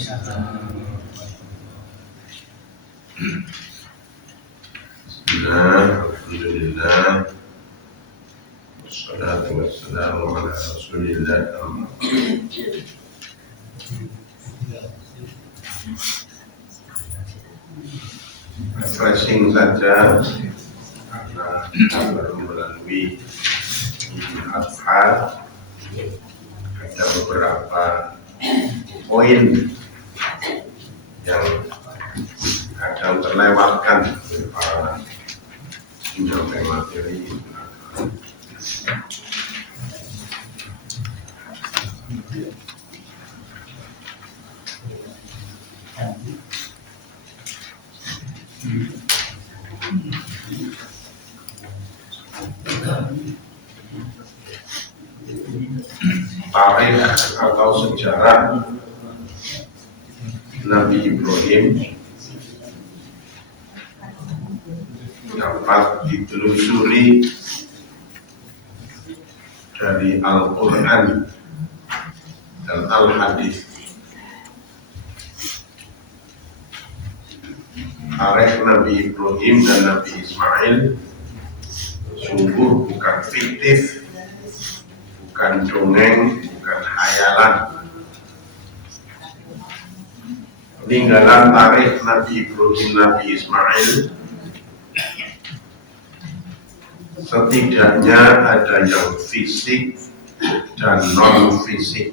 Alhamdulillah. Wassalatu wassalamu ala Rasulillah. Refreshing saja karena kita baru melalui Idul Adha, ada beberapa poin yang kadang terlewatkan oleh para penyampai materi. Tarikh atau sejarah Nabi Ibrahim dapat ditelusuri dari Al-Quran dan Al-Hadis. Tarikh Nabi Ibrahim dan Nabi Ismail sungguh bukan fiktif, bukan dongeng, bukan hayalan. Peninggalan tarikh Nabi Ibrahim, Nabi Ismail setidaknya ada yang fisik dan non-fisik.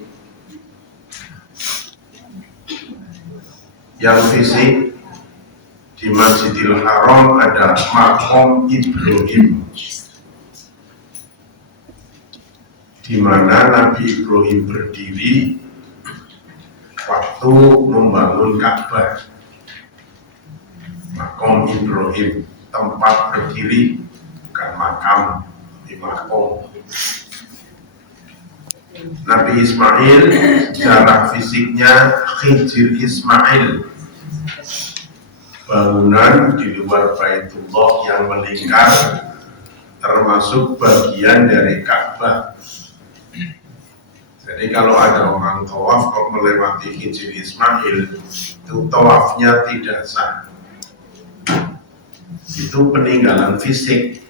Yang fisik, di Masjidil Haram ada Maqam Ibrahim, di mana Nabi Ibrahim berdiri waktu membangun Ka'bah. Maqam Ibrahim, tempat berdiri, bukan makam, di maqam. Nabi Ismail, jarak fisiknya Hijr Ismail, bangunan di luar Baitullah yang melingkar, termasuk bagian dari Ka'bah. Jadi kalau ada orang tawaf kok melewati Hijr Ismail, itu tawafnya tidak sah. Itu peninggalan fisik.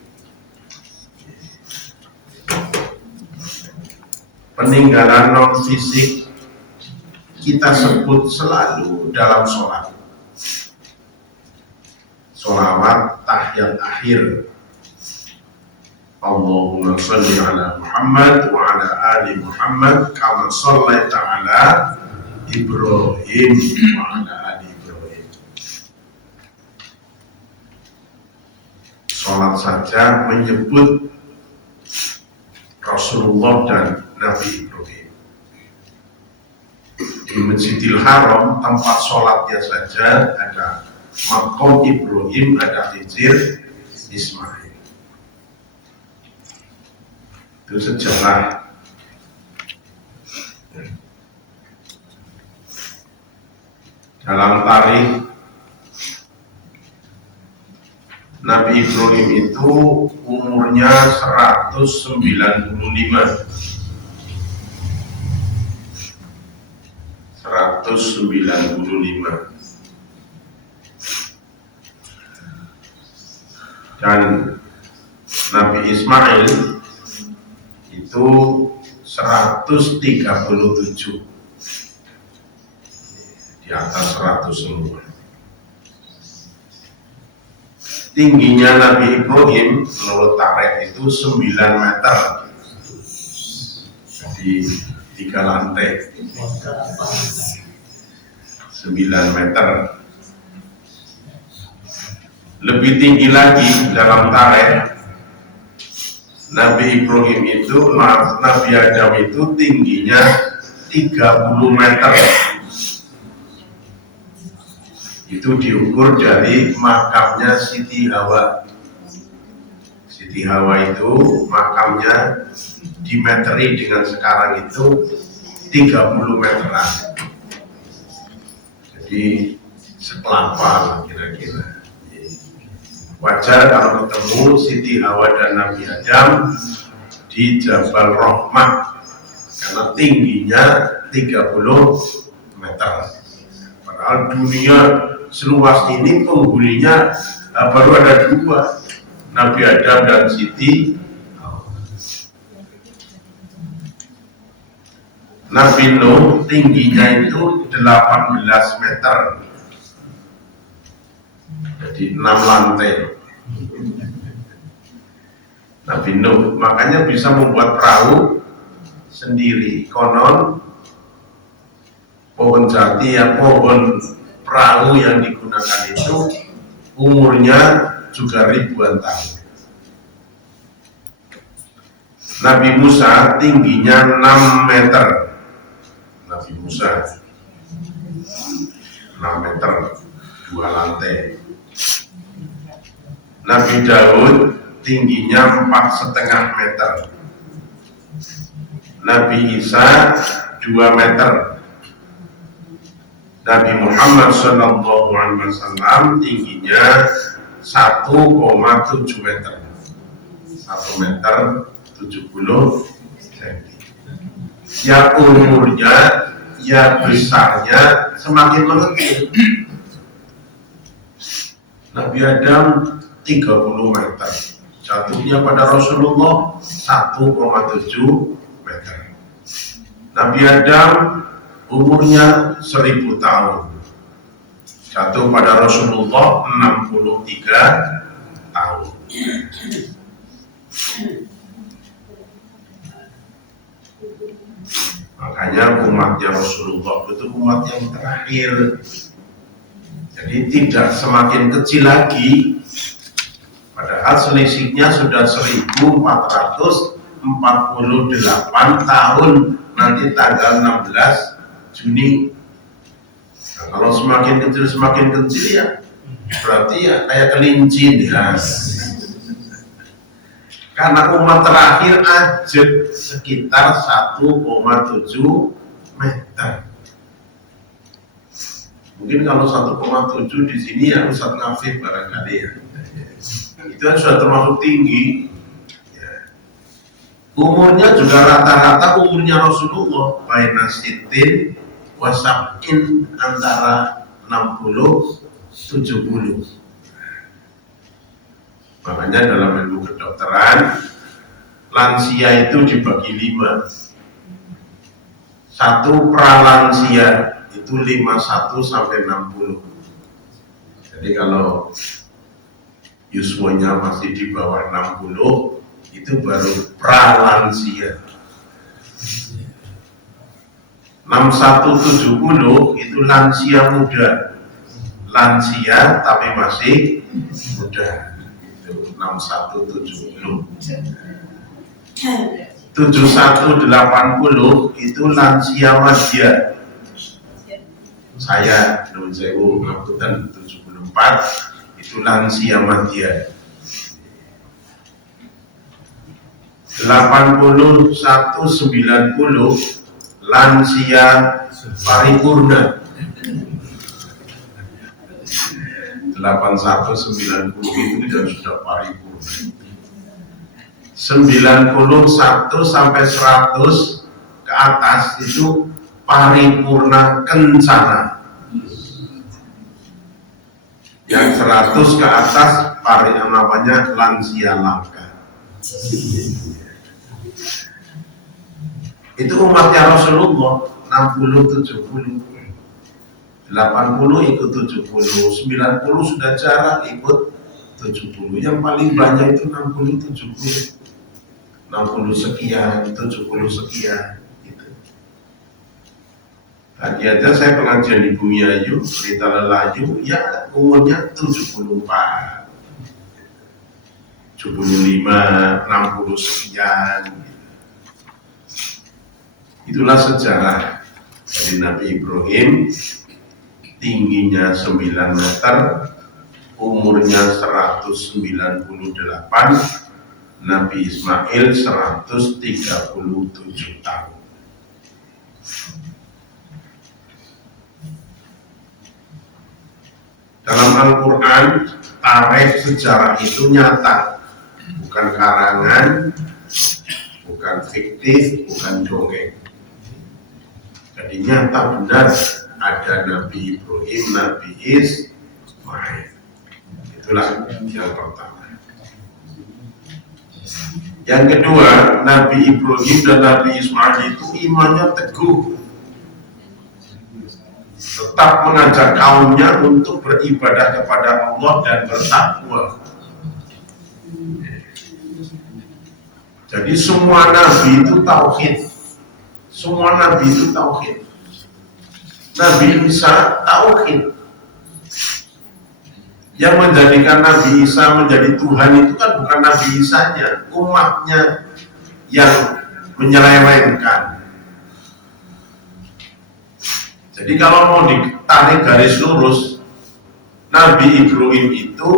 Peninggalan non fisik kita sebut selalu dalam sholat. Sholawat tahiyat akhir, Allahumma sholli ala Muhammad wa ala ali Muhammad kama shallaita ala Ibrahim wa ala ali Ibrahim. Sholat saja menyebut Rasulullah dan Nabi Ibrahim. Di Masjidil Haram tempat sholatnya saja ada Maqam Ibrahim, ada Hijr Ismail. Itu sejarah. Dalam tarikh Nabi Ibrahim itu umurnya 195. 195. Dan Nabi Ismail itu 137, di atas 100 semua. Tingginya Nabi Ibrahim menurut tarikh itu 9 meter, jadi 3 lantai, 9 meter. Lebih tinggi lagi dalam tarikh Nabi Ibrahim itu, Nabi Adam itu tingginya 30 meter. Itu diukur dari makamnya Siti Hawa. Siti Hawa itu makamnya dimeteri dengan sekarang itu 30 meteran. Jadi sekelapa kira-kira. Wajar kalau ketemu Siti Hawa dan Nabi Adam di Jabal Rahmah karena tingginya 30 meter. Padahal dunia seluas ini penghuninya baru ada dua, Nabi Adam dan Siti. Nabi Nuh tingginya itu 18 meter, jadi 6 lantai. Nabi Nuh makanya bisa membuat perahu sendiri. Konon pohon jati ya, pohon perahu yang digunakan itu umurnya juga ribuan tahun. Nabi Musa tingginya 6 meter. Nabi Musa 6 meter, 2 lantai. Nabi Daud tingginya 4,5 meter. Nabi Isa 2 meter. Nabi Muhammad SAW tingginya 1,7 meter. 1 meter 70 cm. Ya umurnya, ya besarnya semakin mengecil. Nabi Adam 30 meter, jatuhnya pada Rasulullah 1,7 meter. Nabi Adam umurnya 1000 tahun, jatuh pada Rasulullah 63 tahun. Makanya umatnya Rasulullah itu umat yang terakhir. Jadi tidak semakin kecil lagi. Padahal selisihnya sudah 1448 tahun, nanti tanggal 16 Juni. Nah, kalau semakin kecil ya berarti ya kayak kelinci ya. Karena umat terakhir aja sekitar 1,7 meter. Mungkin kalau 1,7 di sini ya Ustaz Ngafif barangkali ya. Itu kan sudah termasuk tinggi. Ya. Umurnya juga rata-rata umurnya Rasulullah baina sitin wasabin, antara 60 70. Makanya dalam ilmu kedokteran lansia itu dibagi 5. Satu pralansia itu 51 sampai 60. Jadi kalau yuswanya masih di bawah 60 itu baru pralansia. 6170 itu lansia muda. Lansia tapi masih muda. 6170. 7180 itu lansia madya. Saya Nun Sewu Ngapunten 74 itu lansia madya. 8190 lansia paripurna. 8190 itu sudah paripurna. 91 sampai 100 ke atas itu paripurna kencana. Yang 100 ke atas namanya lansia langka. Itu umatnya Rasulullah 60 70. 80 ikut 70, 90 sudah jarang ikut 70. Yang paling banyak itu 60 70. 60 sekian, 70 sekian gitu. Tadi aja saya pengajian di Bumi Ayu, Cerita Lelayu, ya umurnya 74, 75, 60 sekian gitu. Itulah sejarah dari Nabi Ibrahim. Tingginya 9 meter, umurnya 198, Nabi Ismail 137 tahun. Dalam Al-Quran, tarikh sejarah itu nyata, bukan karangan, bukan fiktif, bukan dongeng. Jadi nyata benar ada Nabi Ibrahim, Nabi Ismail. Itulah yang pertama. Yang kedua, Nabi Ibrahim dan Nabi Ismail itu imannya teguh, tetap mengajak kaumnya untuk beribadah kepada Allah dan bertakwa. Jadi semua nabi itu tauhid. Semua nabi itu tauhid. Nabi Isa tauhid. Yang menjadikan Nabi Isa menjadi Tuhan itu kan bukan Nabi Isanya, umatnya yang menyelewengkan. Jadi kalau mau ditarik garis lurus, Nabi Ibrahim itu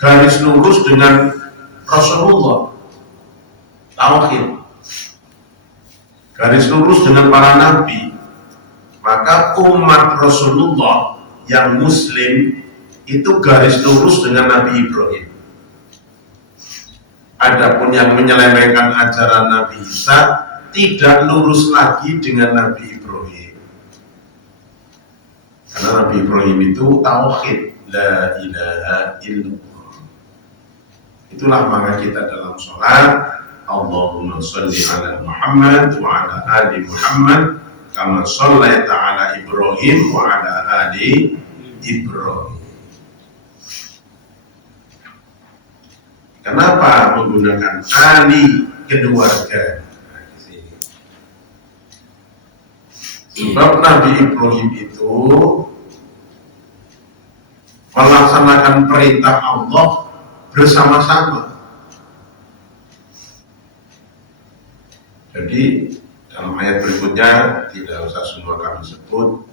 garis lurus dengan Rasulullah, tauhid. Garis lurus dengan para nabi. Maka umat Rasulullah yang Muslim itu garis lurus dengan Nabi Ibrahim. Adapun yang menyelewengkan ajaran Nabi Isa tidak lurus lagi dengan Nabi Ibrahim. Karena Nabi Ibrahim itu tauhid, la ilaha illallah. Itulah maka kita dalam sholat, Allahumma sholli ala Muhammad wa ala ali Muhammad kama shallaita ala Ibrahim wa ala ali Ibrahim. Kenapa menggunakan ali keluarga? Sebab Nabi Ibrahim itu melaksanakan perintah Allah bersama-sama. Jadi dalam ayat berikutnya tidak usah semua kami sebut.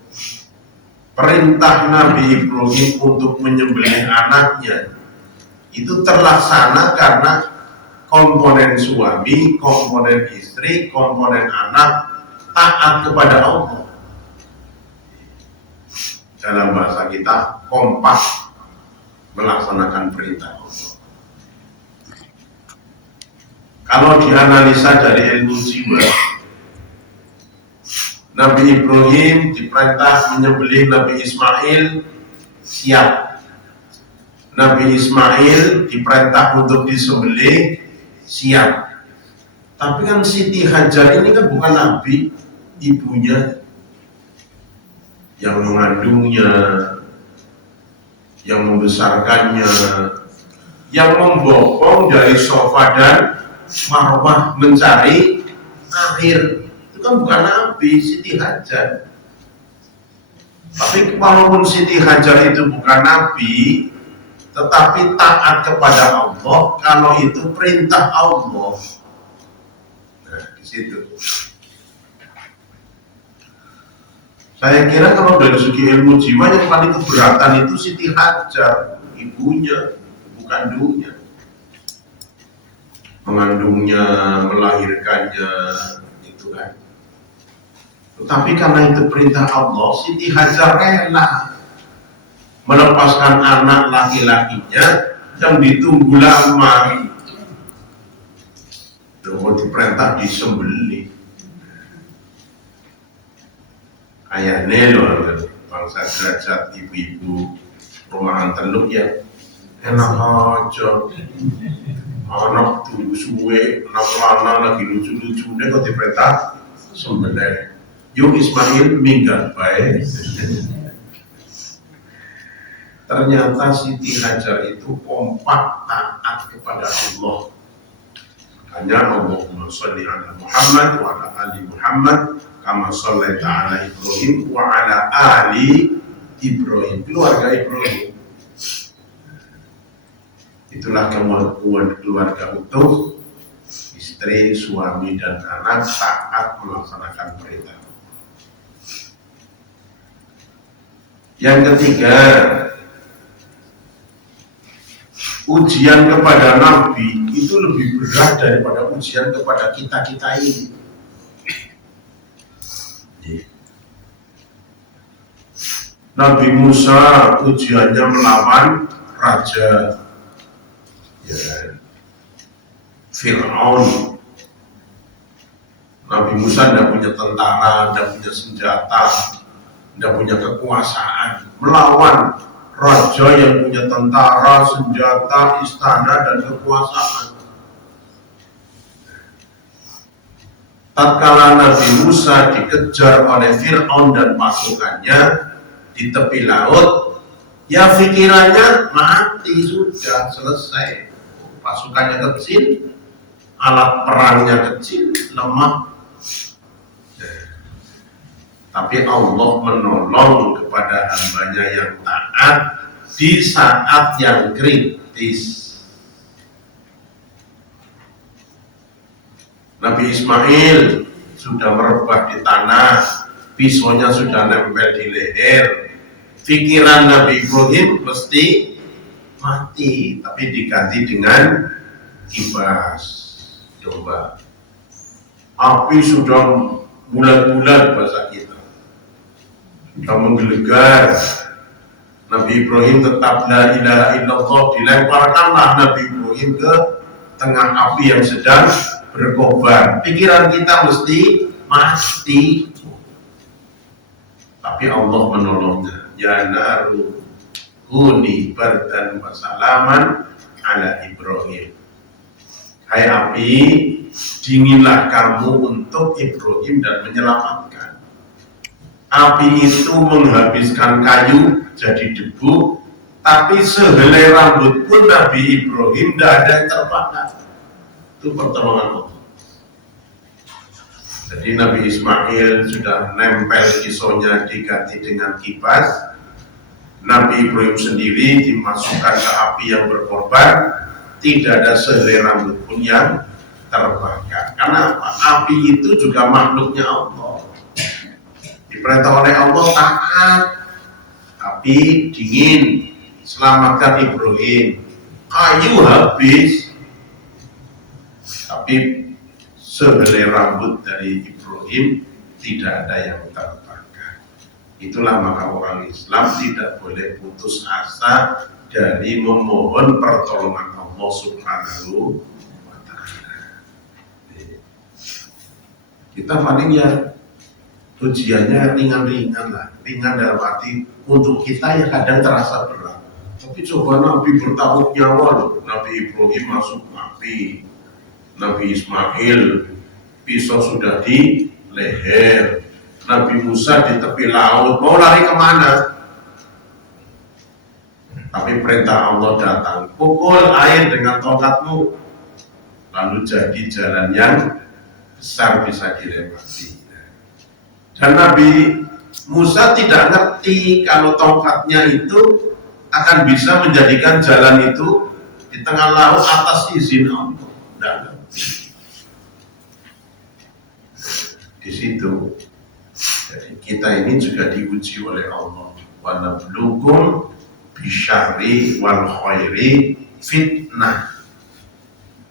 Perintah Nabi Ibrahim untuk menyembelih anaknya itu terlaksana karena komponen suami, komponen istri, komponen anak taat kepada Allah. Dalam bahasa kita kompak melaksanakan perintah Allah. Kalau dianalisa dari ilmu jiwa, Nabi Ibrahim diperintah menyembelih Nabi Ismail, siap. Nabi Ismail diperintah untuk disembelih, siap. Tapi kan Siti Hajar ini kan bukan nabi, ibunya yang mengandungnya, yang membesarkannya, yang membopong dari Safa dan Marwah mencari air. Itu kan bukan nabi, Siti Hajar. Tapi walaupun Siti Hajar itu bukan nabi, tetapi taat kepada Allah kalau itu perintah Allah. Nah, di situ. Saya kira kalau dari segi ilmu jiwa yang paling keberatan itu Siti Hajar, ibunya, ibu kandungnya. Mengandungnya, melahirkannya, itu kan. Tetapi karena itu perintah Allah, Siti Hajar rela melepaskan anak laki-lakinya yang ditunggu lama. Mau diperintah disembelih. Ayahnya loh, bangsa derajat ibu-ibu rumahan teluk ya enak aja. Anak tunggu suwe, anak lanang lagi lucu-lucunya kok diperintah sembelih. Yuk Ismail minggat baik. Ternyata Siti Hajar itu kompak taat kepada Allah. Hanya Allahumma sholli ala Muhammad wa ala ali Muhammad kama shallaita ala Ibrahim wa ala ali Ibrahim. Keluarga Ibrahim. Itulah kemampuan keluarga utuh, istri, suami dan anak taat melaksanakan perintah. Yang ketiga, ujian kepada Nabi itu lebih berat daripada ujian kepada kita-kita ini. Nabi Musa ujiannya melawan raja Fir'aun. Nabi Musa tidak punya tentara, tidak punya senjata, tidak punya kekuasaan, melawan raja yang punya tentara, senjata, istana, dan kekuasaan. Tatkala Nabi Musa dikejar oleh Fir'aun dan pasukannya di tepi laut, ya pikirannya mati, sudah selesai. Pasukannya kecil, alat perangnya kecil, lemah. Tapi Allah menolong kepada hambanya yang taat di saat yang kritis. Nabi Ismail sudah merebah di tanah, pisaunya sudah nempel di leher. Pikiran Nabi Ibrahim mesti mati, tapi diganti dengan kibas. Coba, api sudah bulat-bulat bahasa kita, sudah menggelegar. Nabi Ibrahim tetap la ilaha illallah, dilemparkanlah Nabi Ibrahim ke tengah api yang sedang berkobar. Pikiran kita mesti mati, tapi Allah menolongnya. Ya naru kuni bardan wa salaman ala Ibrahim. Hai api, dinginlah kamu untuk Ibrahim dan menyelamatkan. Api itu menghabiskan kayu jadi debu, tapi sehelai rambut pun Nabi Ibrahim tidak ada yang terbakar. Itu pertolongan Allah. Jadi Nabi Ismail sudah nempel kisahnya diganti dengan kipas. Nabi Ibrahim sendiri dimasukkan ke api yang berkorban, tidak ada sehelai rambut pun yang terbakar. Karena api itu juga makhluknya Allah. Diperintah oleh Allah taat. Api dingin, selamatkan Ibrahim. Kayu habis, tapi sehelai rambut dari Ibrahim tidak ada yang terbakar. Itulah maka orang Islam tidak boleh putus asa dari memohon pertolongan Allah Subhanahu wa ta'ala. Kita paling ya ujiannya ringan-ringan lah, ringan dalam arti untuk kita ya kadang terasa berat. Tapi coba Nabi bertabuk nyawa loh, Nabi Ibrahim masuk api, Nabi Ismail pisau sudah di leher, Nabi Musa di tepi laut, mau lari kemana? Tapi perintah Allah datang, pukul air dengan tongkatmu, lalu jadi jalan yang besar bisa dilewati. Dan Nabi Musa tidak ngerti kalau tongkatnya itu akan bisa menjadikan jalan itu di tengah laut atas izin Allah. Tidak ngerti. Di situ, jadi kita ini juga diuji oleh Allah. Wa nabluukum bisyarri wal khairi fitnah.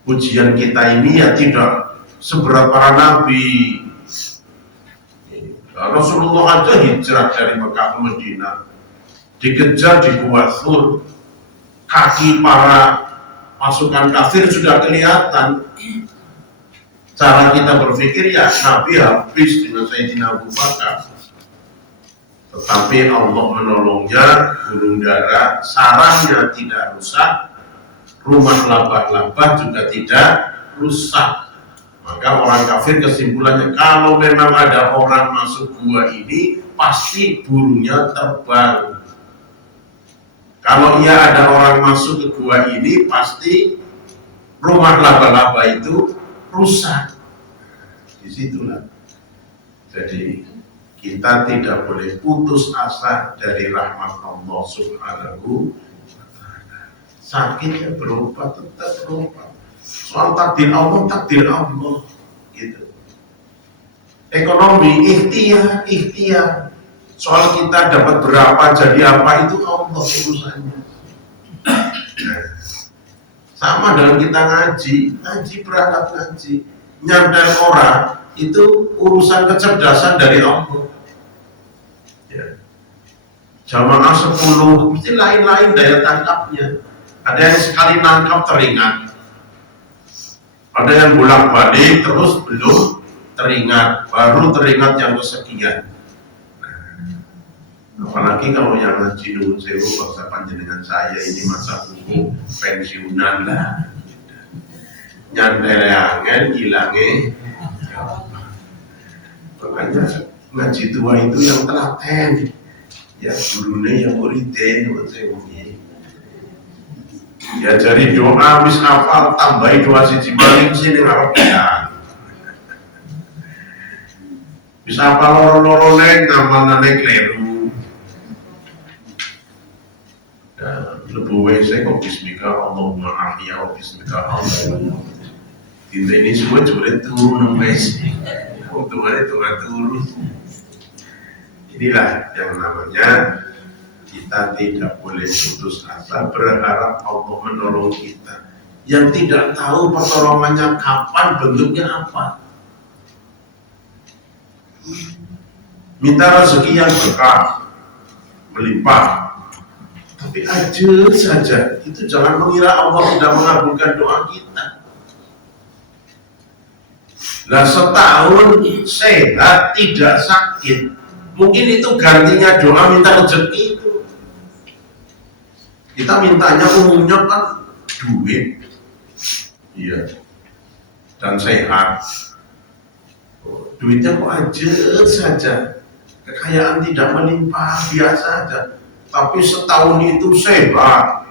Ujian kita ini ya tidak seberat para nabi. Rasulullah aja hijrah dari Mekah ke Madinah, dikejar di Gua Thur, kaki para pasukan kafir sudah kelihatan. Cara kita berpikir ya Nabi habis dengan Sayyidina Abu Bakar, tetapi Allah menolongnya, gulung darah, sarangnya tidak rusak, rumah labah-labah juga tidak rusak. Maka orang kafir kesimpulannya, kalau memang ada orang masuk gua ini, pasti burungnya terbang. Kalau ia ada orang masuk ke gua ini, pasti rumah laba-laba itu rusak. Disitulah. Jadi kita tidak boleh putus asa dari rahmat Allah Subhanahu wa ta'ala. Sakitnya berobat, tetap berobat. Soal takdir Allah gitu. Ekonomi ikhtiar. Soal kita dapat berapa jadi apa itu Allah urusannya. Sama dengan kita ngaji berangkat ngaji, nyadar orang itu urusan kecerdasan dari Allah. Ya. Jamaah 10 mesti lain-lain daya tangkapnya. Ada yang sekali nangkap teringat. Ada yang bolak-balik terus belum teringat, baru teringat yang kesekian. Apalagi kalau yang ngaji nuwun sewu bangsa panjenengan saya ini masa buku pensiunan lah. Nyantai angin, hilangnya. Makanya ngaji tua itu yang telaten. Ya gurunya yang muridnya nuwun sewu. Ya jadi doa wis hafal tambahi doa siji maling sini ngarep ya. Bisa hafal loro-loro neng ngamalane kleru. Dan lebu wese kok bismika Allahumma ahya wa bismika Allahumma. Dinten ini semua jure turun wes. Untungnya turun. Inilah yang namanya kita tidak boleh putus asa berharap Allah menolong kita yang tidak tahu pertolongannya kapan, bentuknya apa. Minta rezeki yang berkah, melimpah, tapi aja saja itu jangan mengira Allah sudah mengabulkan doa kita. Nah setahun sehat tidak sakit, mungkin itu gantinya doa minta rezeki itu. Kita mintanya umumnya kan duit, iya, dan sehat. Duitnya kok aja saja, kekayaan tidak melimpah biasa aja, tapi setahun itu sehat.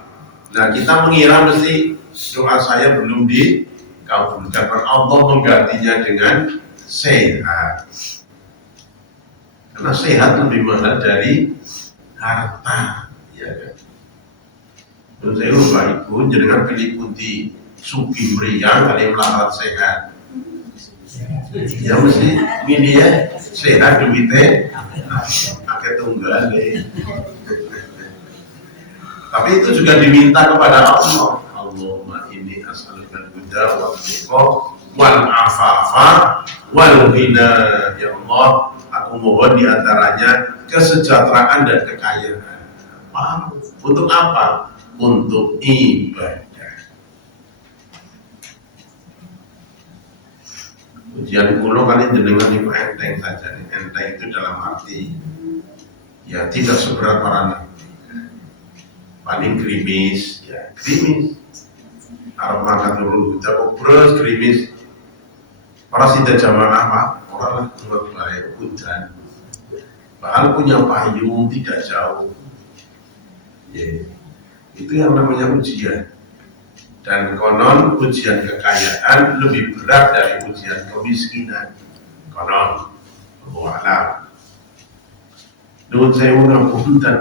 Nah kita mengira mesti doa saya belum dikabulkan, Allah menggantinya dengan sehat, karena sehat lebih mahal dari harta, ya kan? Dan saya lupa ibu, jangan pilih putih suki meriang kali melarat sehat. Ya mesti ini ya sehat duitnya, pakai tunggal deh. Tapi itu juga diminta kepada Allah. Allahumma inni as'aluka al-huda wal tuqa wal afafa wal ghina. Ya Allah, aku mohon diantaranya kesejahteraan dan kekayaan. Untuk apa? Untuk ibadah. Ujian kulo kali jenengan itu enteng saja. Enteng itu dalam arti ya tidak seberat para nabi. Paling krimis, ya krimis. Arab makan dulu kita obros krimis. Para sida jamaah pak, orang lah buat baik hujan. Bahkan punya payung tidak jauh. Ya. Itu yang namanya ujian. Dan konon ujian kekayaan lebih berat dari ujian kemiskinan. Konon, Allah. Nuwun sewu ngapunten,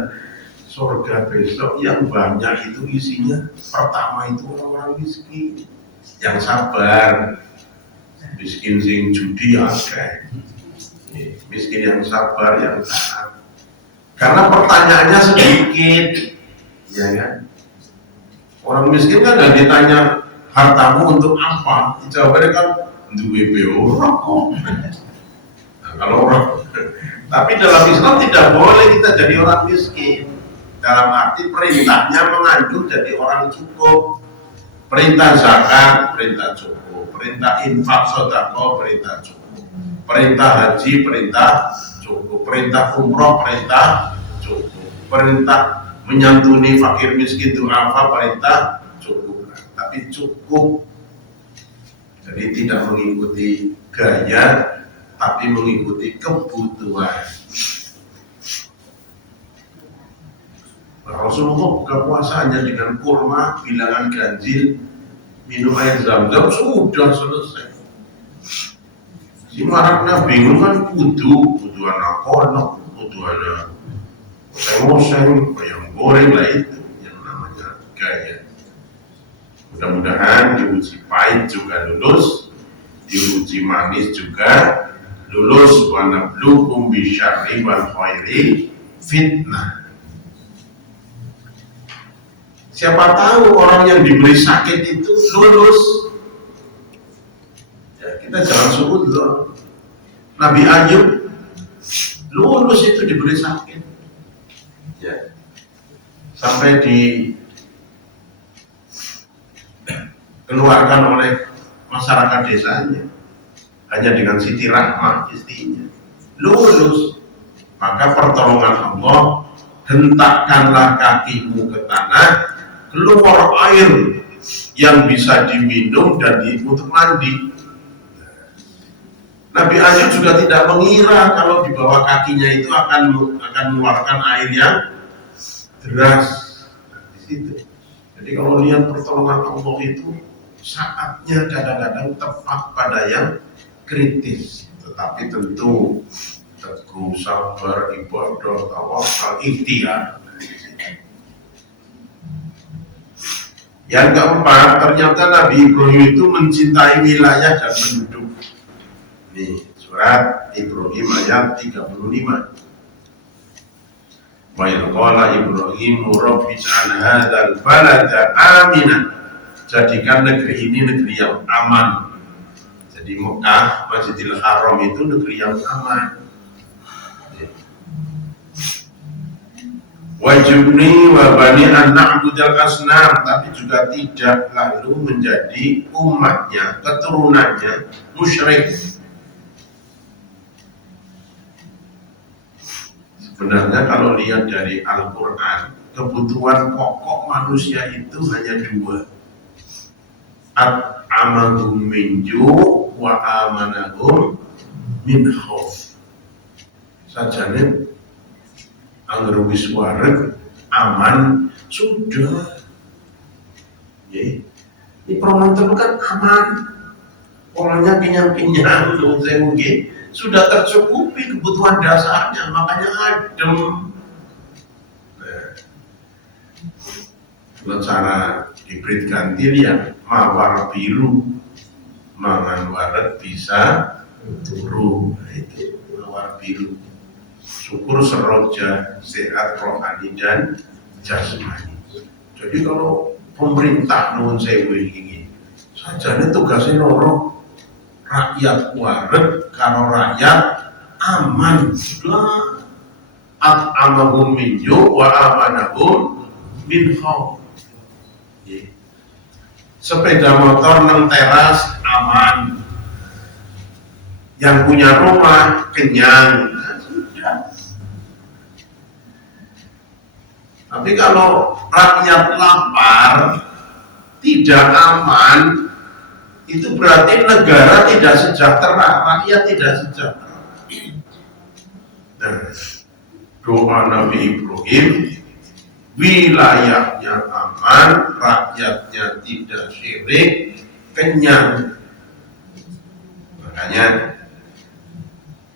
surga besok yang banyak itu isinya pertama itu orang-orang miskin yang sabar. Miskin sing judi akeh. Miskin yang sabar, yang taat. Karena pertanyaannya sedikit, ya kan? Orang miskin kan gak ditanya hartamu untuk apa, jawabannya kan untuk BPO rokok. Nah, kalau rokok, tapi dalam Islam tidak boleh kita jadi orang miskin. Dalam arti perintahnya mengandung jadi orang cukup. Perintah zakat, perintah cukup. Perintah infak sedekah, perintah cukup. Perintah haji, perintah cukup. Perintah umroh, perintah cukup. Perintah menyantuni fakir miskin itu apa, perintah cukup, tapi cukup. Jadi tidak mengikuti gaya, tapi mengikuti kebutuhan. Rasulullah buka puasanya dengan kurma, bilangan ganjil, minum air zam-zam, sudah selesai. Si maraknya bingung kan kudu anak kono, kudu anak oseng-oseng, ayam goreng lah itu yang namanya gaya. Mudah-mudahan diuji pahit juga lulus, diuji manis juga lulus. Wa nabluhum bisyarri wal khairi fitnah. Siapa tahu orang yang diberi sakit itu lulus. Ya, kita jangan sebut loh. Nabi Ayub lulus itu diberi sakit. Ya. Sampai dikeluarkan oleh masyarakat desanya hanya dengan Siti Rahmah istrinya, lulus. Maka pertolongan Allah, hentakkanlah kakimu ke tanah, keluar air yang bisa diminum dan untuk mandi. Nabi Ayub juga tidak mengira kalau di bawah kakinya itu akan mengeluarkan air yang deras. Di situ. Jadi kalau lihat pertolongan Allah itu saatnya kadang-kadang tepat pada yang kritis, tetapi tentu teguh, sabar, ibadah, tawakal, ikhtiar. Yang keempat, ternyata Nabi Ibrahim itu mencintai wilayah dan penduduk. Nih, surat Ibrahim ayat 35. Wa qala Ibrahim rabbi ij'al hadzal balada aminan. Jadikan negeri ini negeri yang aman. Jadi Mekah, Masjidil Haram itu negeri yang aman. Wajibni wa bani an na'budal asnam, tapi juga tidak lalu menjadi umatnya, keturunannya musyrik. Sebenarnya kalau lihat dari Al-Quran, kebutuhan pokok manusia itu hanya dua. At'amahum min ju' wa amanahum min khauf. Sajane angger wis wareg aman sudah. Ya. Ini Promontor kan aman. Orangnya kenyang-kenyang mungkin sudah tercukupi kebutuhan dasarnya, makanya adem. Nah, cara hibrid ganti lihat mawar biru, mangan waret bisa turu. Nah, itu mawar biru. Syukur seroja, sehat rohani dan jasmani. Jadi kalau pemerintah nuwun sewu ini, sajane tugasnya loro, rakyat waret karo rakyat aman. Sudah at'amahum min ju' wa amanahum min khauf. Sepeda motor nang teras aman, yang punya rumah kenyang. Tapi kalau rakyat lapar, tidak aman, itu berarti negara tidak sejahtera, rakyat tidak sejahtera. Nah, doa Nabi Ibrahim, wilayahnya aman, rakyatnya tidak syirik, kenyang. Makanya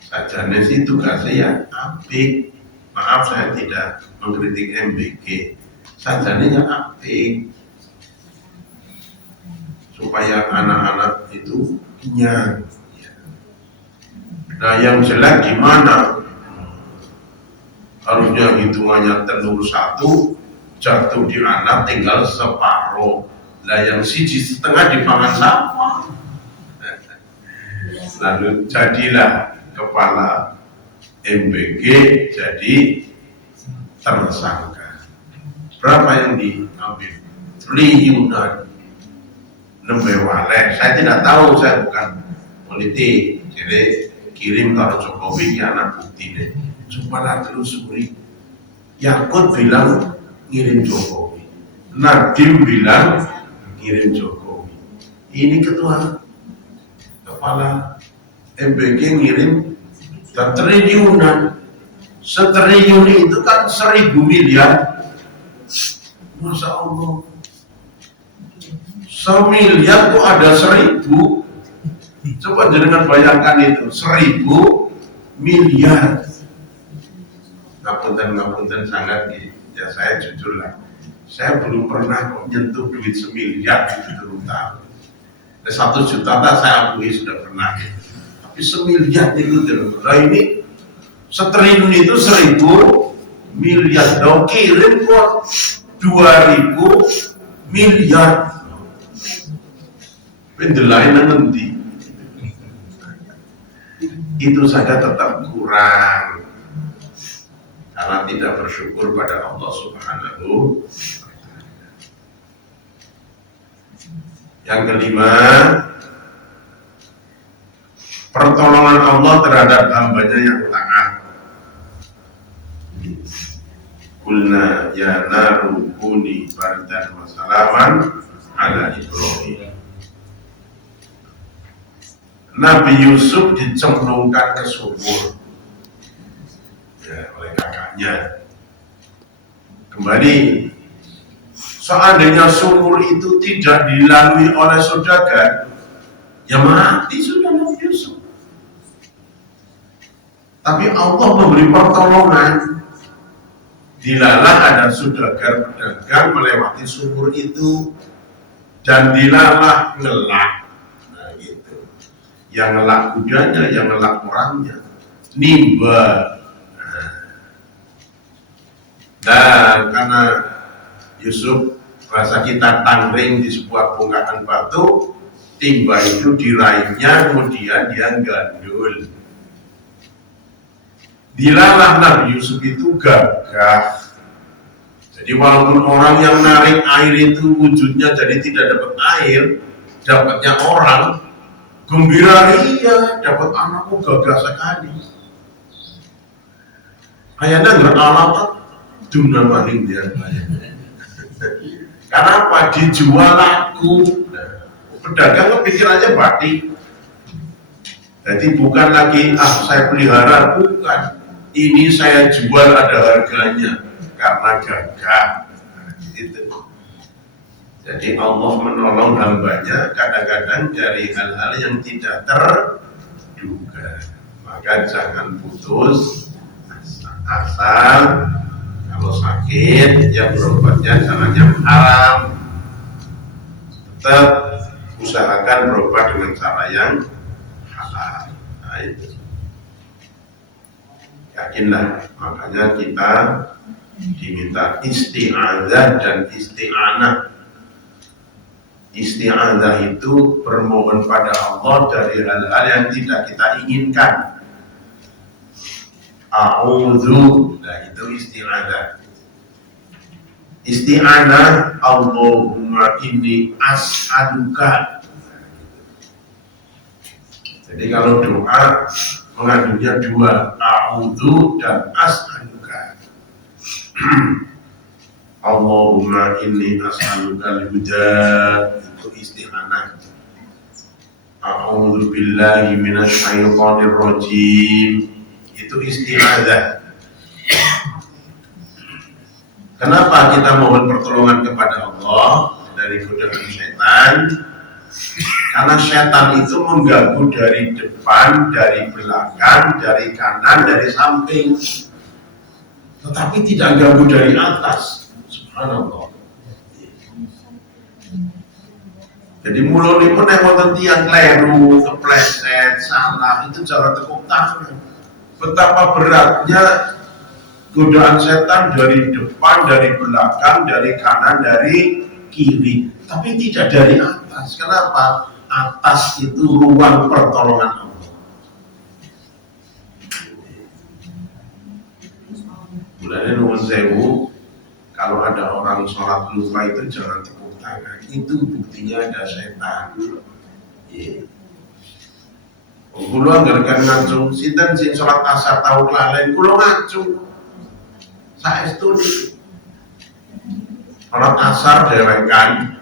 sajane sih tugasnya ya apik. Maaf saya tidak mengkritik MBG, sajane ya apik supaya anak-anak itu kenyang. Nah yang jelek gimana? Harusnya hitungannya telur satu, jatuh di anak tinggal separuh. Nah yang siji setengah dipangan sampah. Lalu jadilah kepala MBG jadi tersangka. Berapa yang diambil? Triliunan. Nembe walek. Saya tidak tahu, saya bukan politik. Jadi kirim kalau Jokowi ya anak bukti deh. Coba telusuri. Yakut bilang ngirim Jokowi. Nadiem bilang ngirim Jokowi. Ini ketua kepala MBG ngirim dan triliunan. Setriliun itu kan 1000 miliar. Masya Allah. 1 miliar kok ada 1000. Coba jangan bayangkan itu 1000 miliar. Ngapunten sangat ya, saya jujur lah. Saya belum pernah kok nyentuh duit 1 miliar di turun tahun. 1 juta saya akui sudah pernah. Tapi 1 miliar itu terus. Nah ini 1 triliun itu 1000 miliar. Dong kirim kok 2000 miliar. Pendelain nanti. Itu saja tetap kurang. Karena tidak bersyukur pada Allah Subhanahu. Yang kelima, pertolongan Allah terhadap hambanya yang taat. Qulna ya naru kuni bardan wa salaman ala Ibrahim. Nabi Yusuf dicemplungkan ke sumur ya, oleh kakaknya. Kembali, seandainya sumur itu tidak dilalui oleh saudagar, ya mati sudah Nabi Yusuf. Tapi Allah memberi pertolongan. Dilalah ada saudagar pedagang melewati sumur itu, dan dilalah ngelak. Nah gitu. Yang ngelak kudanya, yang ngelak orangnya. Nimba. Dan karena Yusuf bahasa kita tangring di sebuah bongkahan batu, timba itu diraihnya, kemudian dia gandul. Dilalah Nabi Yusuf itu gagah. Jadi walaupun orang yang narik air itu wujudnya jadi tidak dapat air, dapatnya orang, gembira iya, dapat anakku gagah sekali. Ayahnya ngeralat dumna maning dia. Karena apa? Dijual laku. Nah, pedagang kepikirannya batik. Jadi bukan lagi saya pelihara, bukan. Ini saya jual ada harganya karena gagah. Itu. Jadi Allah menolong hambanya kadang-kadang dari hal-hal yang tidak terduga. Maka jangan putus asa. Kalau sakit, ya berobatnya jangan yang haram. Tetap usahakan berobat dengan cara yang halal. Nah itu. Yakinlah, makanya kita diminta isti'adzah dan isti'anah. Isti'adzah itu bermohon pada Allah dari hal-hal yang tidak kita inginkan. A'udzu, nah itu isti'adzah. Isti'anah, Allahumma inni as'aluka. Jadi kalau doa mengandungnya dua, a'udzu dan as'aluka. Allahumma inni as'aluka al-huda, itu isti'anah. A'udzu billahi minasy syaithanir rajim, itu isti'adzah. Kenapa kita mohon pertolongan kepada Allah dari godaan setan? Karena setan itu mengganggu dari depan, dari belakang, dari kanan, dari samping, tetapi tidak ganggu dari atas. Subhanallah. Jadi mulai pun yang wonten tiyang kleru, kepleset, salah, itu jangan tekuk tangan. Betapa beratnya godaan setan dari depan, dari belakang, dari kanan, dari kiri, tapi tidak dari atas. Kenapa? Atas itu ruang pertolongan Allah. Mulanya nuwun sewu, kalau ada orang sholat lupa itu jangan tepuk tangan. Itu buktinya ada setan. Kulo anggarkan ngacung, sinten sing sholat asar tahu kelalen, kulo ngacung. Saestu sholat asar dewekan,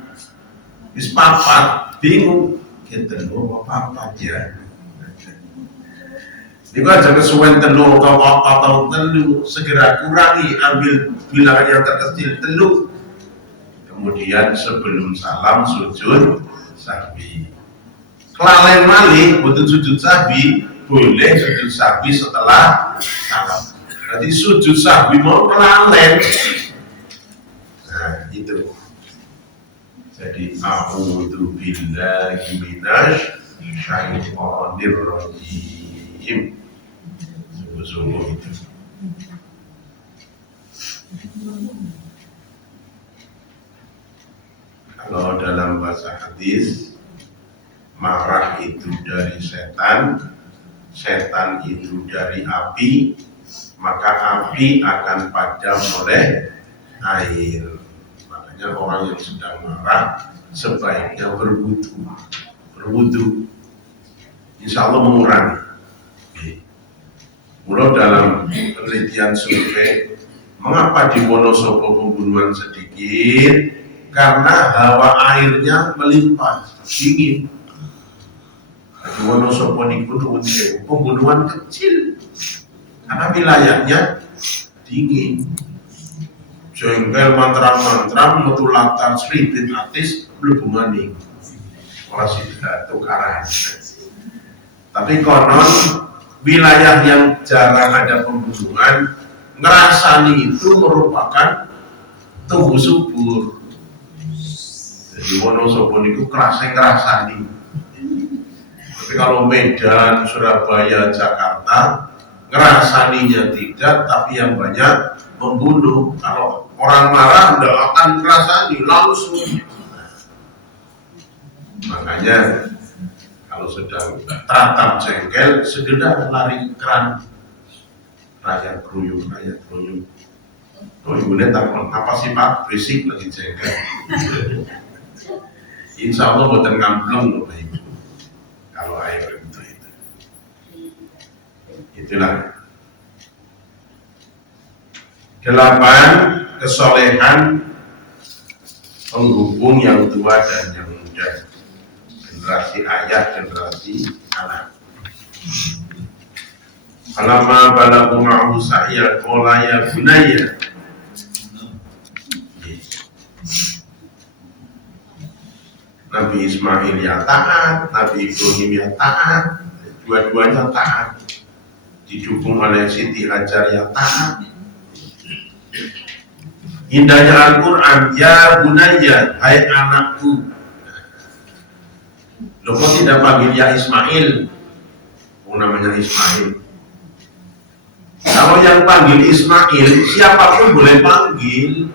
wis papat, bingung. Kita lho apa ya. Ini aja kesuwen telu atau telu, segera kurangi, ambil bilangan yang terkecil telu. Kemudian sebelum salam sujud sahwi. Kelalen malih butuh sujud sahwi, boleh sujud sahwi setelah salam. Jadi sujud sahwi mau kelalen. Nah itu. Jadi a'udzu billahi minasy syaithanir rajim. Sungguh-sungguh itu. Kalau dalam bahasa hadis, marah itu dari setan, setan itu dari api, maka api akan padam oleh air. Makanya orang yang sedang marah sebaiknya berwudu, insya Allah mengurangi. Mulai dalam penelitian survei Mengapa di Wonosobo pembunuhan sedikit? Karena hawa airnya melimpah, dingin. Di Wonosobo niku pembunuhan kecil, karena wilayahnya dingin. Jengkel mantram-mantram metu latar sritit atis mlebu maning. Ora sida tukaran. Tapi konon wilayah yang jarang ada pembunuhan ngerasani itu merupakan tumbuh subur. Jadi Wonosobo niku kerasa ngerasani. Tapi kalau Medan, Surabaya, Jakarta ngerasaninya tidak, tapi yang banyak membunuh. Kalau orang marah udah akan ngerasani langsung. Makanya kalau sedang teratam jengkel, segera lari keran. Rakyat kruyuk. Oh ibunya takut apa sih Pak? Berisik lagi jengkel. Insya Allah buatan ngamplung loh Pak Ibu. Kalau air itu. Itulah. 8. Kesolehan penghubung yang tua dan yang muda. Generasi ayah, generasi anak. Falamma balaghu ma'ahu sa'ya qala ya bunayya. Nabi Ismail ya taat, Nabi Ibrahim ya taat, dua-duanya taat. Didukung oleh Siti Hajar ya taat. Indahnya Al-Quran, ya bunayya, hai anakku. Loh kok tidak panggil ya Ismail? Oh namanya Ismail. Kalau yang panggil Ismail, siapapun boleh panggil.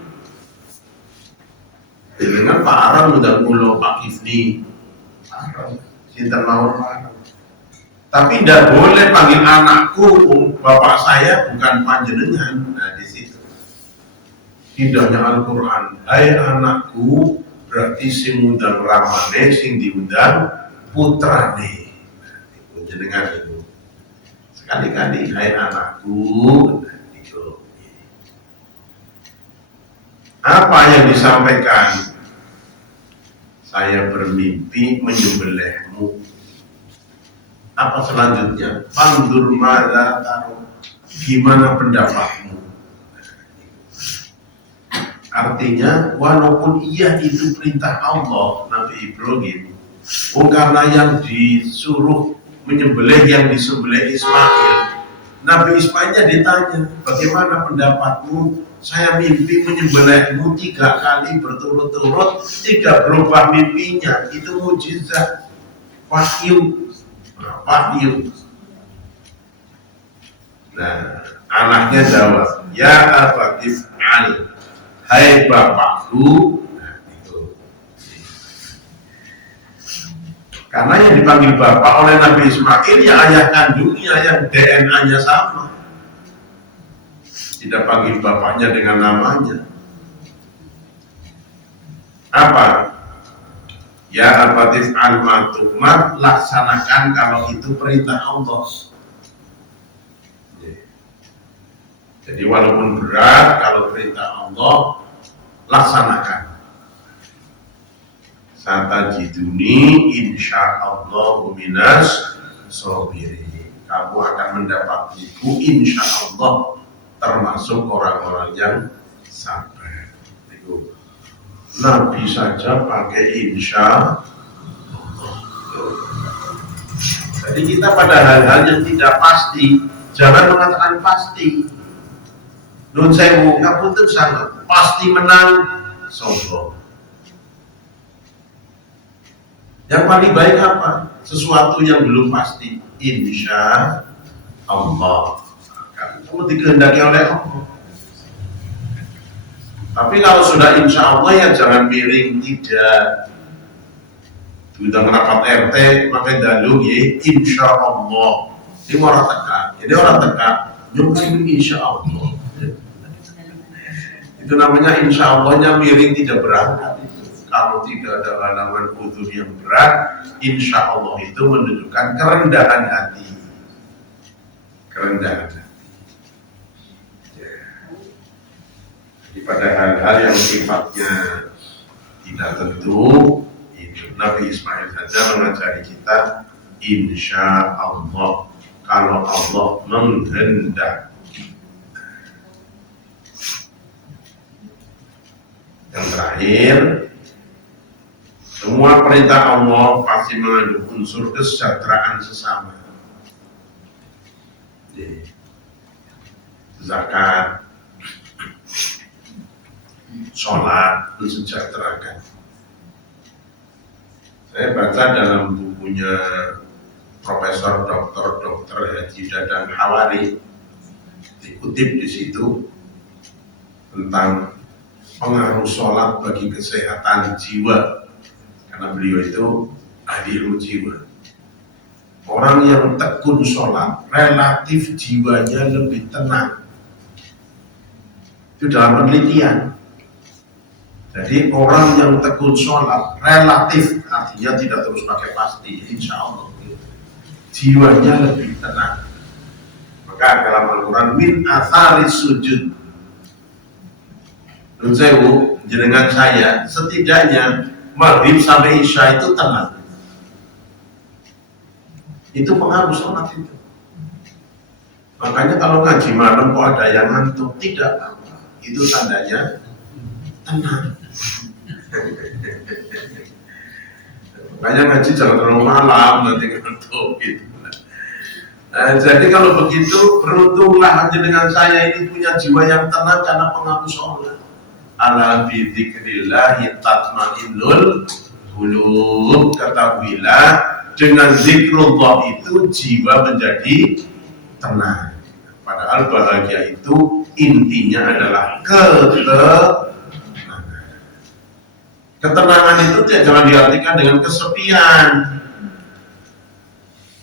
Dengan Pak Aram udah mulo Pak Kifni, cinta mawar Pak. Tapi tidak boleh panggil anakku, bapak saya bukan panjenengan. Nah di situ. Indahnya Al-Quran, hai anakku, berarti sing ngundang ramane, sing diundang putrane. Nah, jenengan itu. Sekali-kali hai anakku gitu. Apa yang disampaikan? Saya bermimpi menyembelihmu. Apa selanjutnya? Pandur mada taruh. Gimana pendapatmu? Artinya walaupun iya itu perintah Allah Nabi Ibrahim, karena yang disuruh menyembelih yang disembelih Ismail, Nabi Ismailnya ditanya, bagaimana pendapatmu? Saya mimpi menyembelihmu 3 kali berturut-turut, 3 berubah mimpinya. Itu mujizat wahyu. Nah, anaknya jawab, ya abatif al, hai bapakku. Karena yang dipanggil bapak oleh Nabi Ismail ya ayah kandungnya yang DNA-nya sama. Tidak panggil bapaknya dengan namanya. Apa? Ya abatif al-matumar, laksanakan kalau itu perintah Allah. Jadi walaupun berat, kalau perintah Allah laksanakan. Satajiduni insyaallah minas sabirin. Kamu akan mendapatiku insyaallah termasuk orang-orang yang sabar. Itu Nabi saja pakai insya. Jadi kita pada hal-hal yang tidak pasti jangan mengatakan pasti. Nun sewu ngapunten sangat pasti menang sombong. Yang paling baik apa? Sesuatu yang belum pasti. Insya Allah. Kamu dikehendaki oleh Allah. Tapi kalau sudah insya Allah ya jangan miring, tidak. Sudah merapat RT, pakai dalung ya insya Allah. Ini orang tegak. Jadi orang tegak nyukai insya Allah. Itu namanya insya Allahnya miring tidak berangkat. Kalau tidak ada halangan udzur yang berat, insya Allah itu menunjukkan kerendahan hati. Kerendahan hati. Ya. pada hal-hal yang sifatnya tidak tentu, itu Nabi Ismail saja mengajari kita insya Allah, kalau Allah menghendaki. Yang terakhir, semua perintah Allah pasti mengandung unsur kesejahteraan sesama. Jadi, zakat, sholat, mensejahterakan. Saya baca dalam bukunya Profesor Dr. Haji Dadang Hawari, dikutip di situ tentang pengaruh sholat bagi kesehatan jiwa, karena beliau itu ahli jiwa. Orang yang tekun sholat relatif jiwanya lebih tenang. Itu dalam penelitian. Jadi orang yang tekun sholat relatif, artinya tidak terus pakai pasti, insya Allah jiwanya lebih tenang. Maka dalam Al-Quran min athari sujud, Nunsewu, jenengan saya setidaknya maghrib sampai isya itu tenang. Itu pengaruh sholat itu. Makanya kalau ngaji malam kok ada yang ngantuk, tidak apa, itu tandanya tenang. Makanya ngaji jangan terlalu malam, nanti ngantuk gitu. Jadi kalau begitu beruntunglah jenengan saya ini punya jiwa yang tenang karena pengaruh sholat. Ala bi dzikrillahi tatmainnul qulub, ketahuilah dengan zikrullah itu jiwa menjadi tenang. Padahal bahagia itu intinya adalah ketenangan itu jangan diartikan dengan kesepian.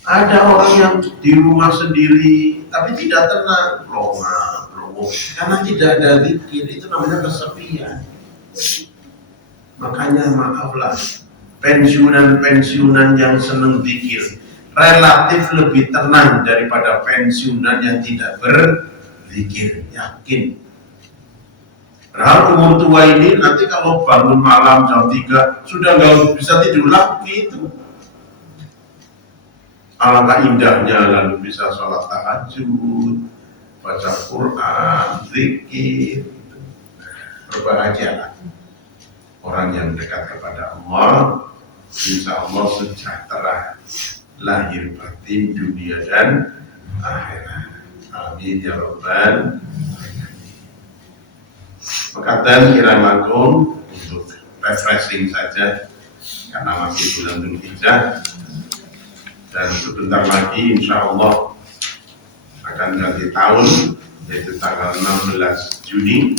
Ada orang yang di rumah sendiri tapi tidak tenang, karena tidak ada zikir, itu namanya kesepian. Makanya maaflah, pensiunan yang senang zikir relatif lebih tenang daripada pensiunan yang tidak berzikir, yakin. Padahal umur tua ini nanti kalau bangun malam jam 3 sudah nggak bisa tidur lagi itu. Alangkah indahnya lalu bisa sholat tahajud, baca Quran, zikir. Berbahagialah orang yang dekat kepada Allah, insya Allah sejahtera lahir batin dunia dan akhirat. Amin ya rabbal. Makatan kira langkung untuk refreshing saja karena masih bulan Dzulhijjah, dan sebentar lagi insya Allah akan ganti tahun, yaitu tanggal 16 Juni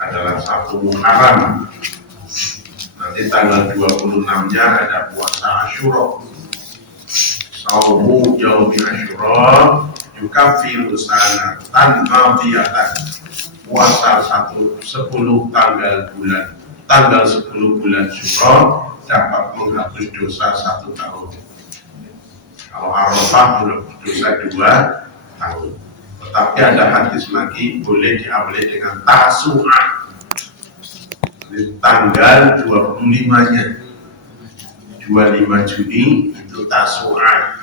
adalah satu Muharram. Nanti tanggal 26-nya ada puasa Asyura. Saumu yaumi Asyura yukaffiru sanatan madiyatan. Puasa 10 tanggal 10 bulan Syura dapat menghapus dosa 1 tahun. Kalau Arafah dosa 2 tahun. Tetapi ada hadis lagi boleh diambil dengan Tasu'ah di tanggal 25-nya 25 Juni itu Tasu'ah,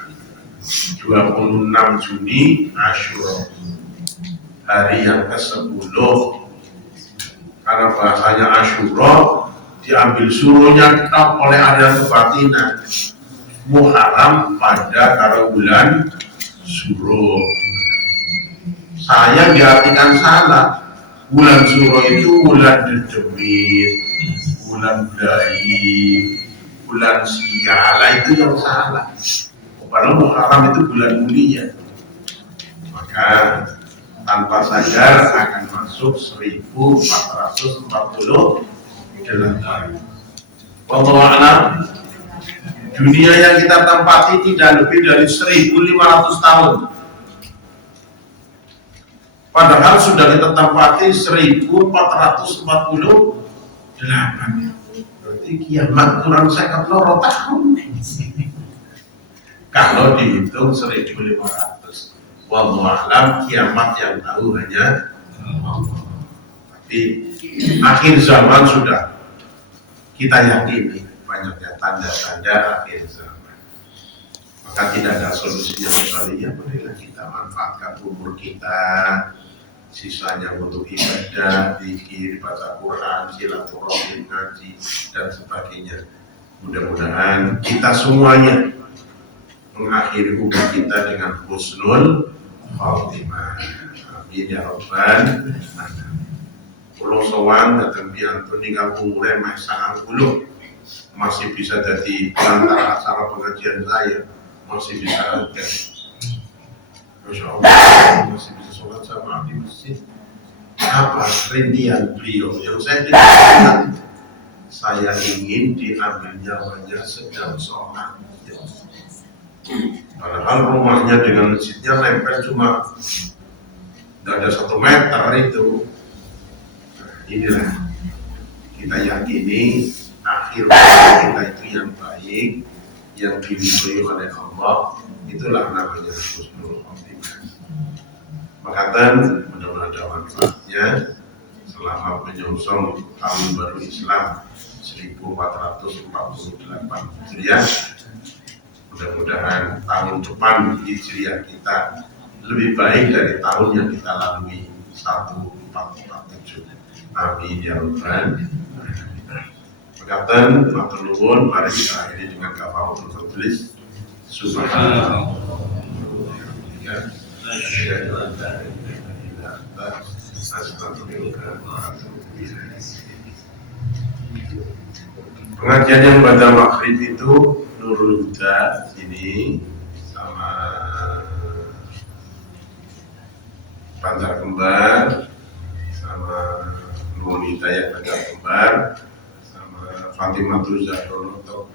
26 Juni Asyura, hari yang ke-10. Karena bahasanya Asyura diambil suruhnya tetap oleh area kebatinan. Muharram pada karo bulan Syuro. Saya diartikan salah. Bulan Syuro itu bulan dedemit, bulan dai, bulan siala, itu yang salah. Padahal Muharram itu bulan mulia. Maka tanpa sadar akan masuk 1448. Wallahu a'lam. Dunia yang kita tempati tidak lebih dari 1500 tahun. Padahal sudah kita tempati 1448. Berarti kiamat kurang 54 tahun. Kalau dihitung 1500. Wallahu a'lam, kiamat yang tahu hanya Allah. Di akhir zaman sudah kita yakini banyaknya tanda-tanda akhir zaman. Maka tidak ada solusinya kecuali ya marilah kita manfaatkan umur kita, sisanya untuk ibadah, zikir, baca Quran, silaturahmi, ngaji dan sebagainya. Mudah-mudahan kita semuanya mengakhiri umur kita dengan husnul khotimah. Amin ya rabbal alamin. Pulau sowan datang piantun ninggal umurnya masih 90, masih bisa jadi pengantar acara pengajian saya, masih bisa ada, Masya Allah, masih bisa sholat sama di masjid. Apa rintian beliau yang saya tidak, saya ingin diambil nyawanya sedang sholat. Padahal rumahnya dengan masjidnya nempel cuma tidak ada 1 meter itu. Inilah kita yakini akhir kita itu yang baik, yang diridhoi oleh Allah, itulah namanya husnul khotimah. Makatan mudah-mudahan ada manfaatnya selama menyongsong tahun baru Islam 1448 Hijriah. Mudah-mudahan tahun depan Hijriah kita lebih baik dari tahun yang kita lalui 1447. Amin ya rabbal alamin. Makatan matur nuwun, mari kita akhiri dengan kafaratul majlis. Subhanallah. Pengajian yang pada maghrib itu Nurul Huda sini sama Pancar Kembar sama Nur Hidayah Pancar Kembar sama Fatimatul Zahronoto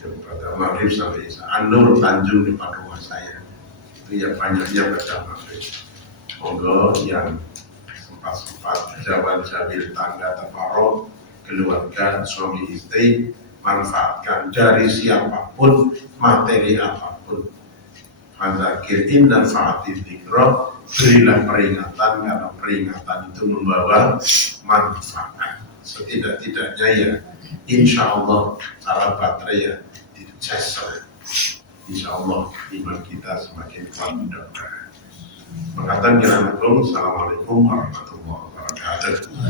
yang pada maghrib sampai Isya. Anur Tanjung depan rumah saya itu yang banyaknya pada maghrib. Monggo yang sempat-sempat jawaban jabil tangga tafarok keluarga suami istri, manfaatkan dari siapapun materi apapun. Fadzakir in nafa'ati dzikra, berilah peringatan karena peringatan itu membawa manfaat. Setidak-tidaknya ya insya Allah cara baterai ya dicas. Insya Allah iman kita semakin kuat mudah-mudahan. Makatan kirana Assalamualaikum warahmatullahi wabarakatuh.